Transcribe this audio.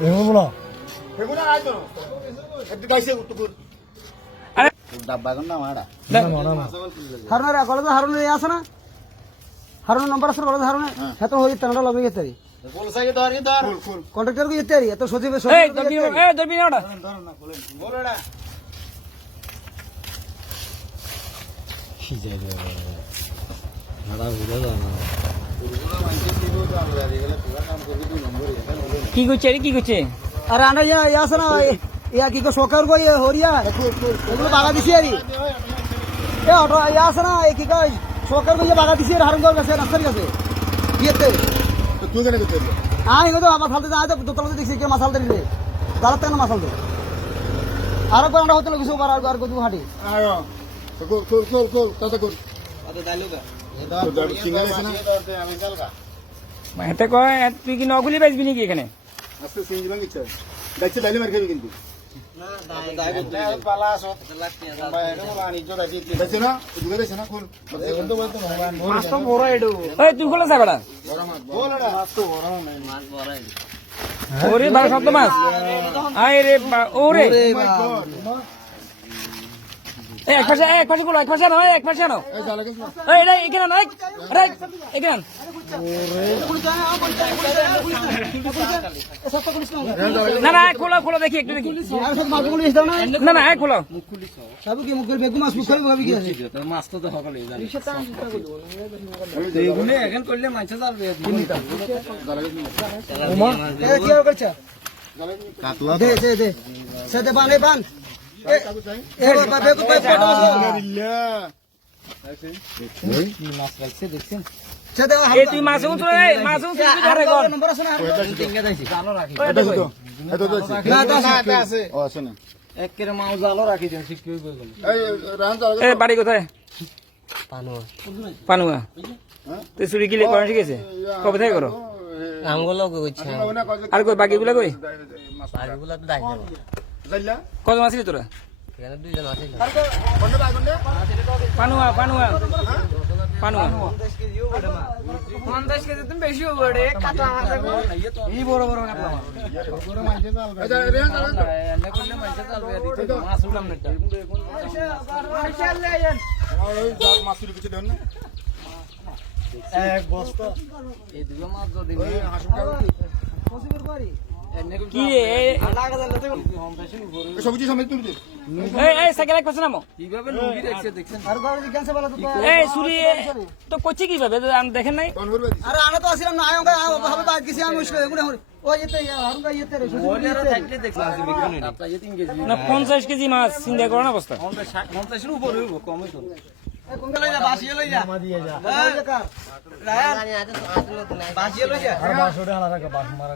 এগুলো না বেগুন আর আইতো একটু গাইছে উত্তর আরে ডাব্বা কোন না মাড়া না না না হারুনের কলেজে হারুনের ইয়ে না হারুনের নম্বর আছে কলেজে হারুনের হ্যাঁ তো হয়ে লগে যেতে পারি ফুল ধর কি ধর কন্ট্রাক্টর কে যেতে পারি এত সচিব সচিব এই দরবি নাটা বলো না কি যাই রে নাড়া বুঝা না কি করছে রে কি করছে? আরে আনা ইয়া ইয়া আছে না এ- ইয়া কি সরকার কই হরিয়া এগুলো বাগা দিছি আরি। এ অটো ইয়া আছে না এ কি কই সরকার কই বাগা দিছি আর হারুন কাছে রাস্তার কাছে। ইয়েতে তো তুই কেন করতে আই কিন্তু আমার ফালতে তো দোতলাতে দেখছি কে মাসাল দিলে দাঁড়াতে না মাসাল দে আর কোন আন্ডা হতে কিছু বার আর কত হাঁটি। তো কোল হেতে কয় তুই কি নগুলি বেচবি নাকি এখানে? কিন্তু। তুই খোলা ওরে বারো শব্দ মাছ। আয় রে ওরে। এই এক পাশে এক পাশে গুলো এক পাশে আনো এক পাশে আনো। এটা এখানে আনো এখানে। না না খোলা খোলা, দেখি একটু, দেখি। না না খোলা। মাছ মুখ ভাবি কি আছে এ কি করছ কাতলা দে দে দে। সে দে পান এ এ এ বা বেগু পাই ফটো সে দে এই তুই মাছ উঠো এই মাছ উঠো তুই ধরে কর নম্বর আছে না এটা তো এটা তো না তা আছে ও আছে না একের মাও জালো রাখি দেন শিখবে বলে এই রান জালা এই বাড়ি কোথায় পানুয়া তুই চুরি কিলে করা ঠিক আছে কবে থেকে করো আঙ্গুলো কইছে আর কই বাকিগুলা কই বাড়িগুলো তো দাই দেব জাইলা কত মাছ ছিল তোরা এখানে দুইজন দে পানুয়া পানুয়া পানুয়া ই বড় বড় কাটলা আচ্ছা রেহান জালা ওই মাছ চুরি কিছু দেন না এক বস্তা এই দুটো মাছ যদি হাসুটা কি রে? সবজি সমেত তুলছি এই এই সাইকেল এক পাশে নামো। কীভাবে লুঙ্গি দেখছে দেখছেন? আর গাড়ি জিজ্ঞাসা বলা তো এই চুরি তো করছে কীভাবে? আমি দেখেন নাই। আরে আনা তো আসিলাম না আয়ঙ্গা হবে বাদ গেছি আমি মুশকিল তিন কেজি পঞ্চাশ কেজি মাছ চিন্তা করেন অবস্থা। পঞ্চাশের উপরে হইব কমই তো। কোন গেলে যা। বাসিয়ে লই যা দিয়ে যা রায়ান বাসিয়ে লই যা আর বাস ওটা হালা রাখা বাস মারা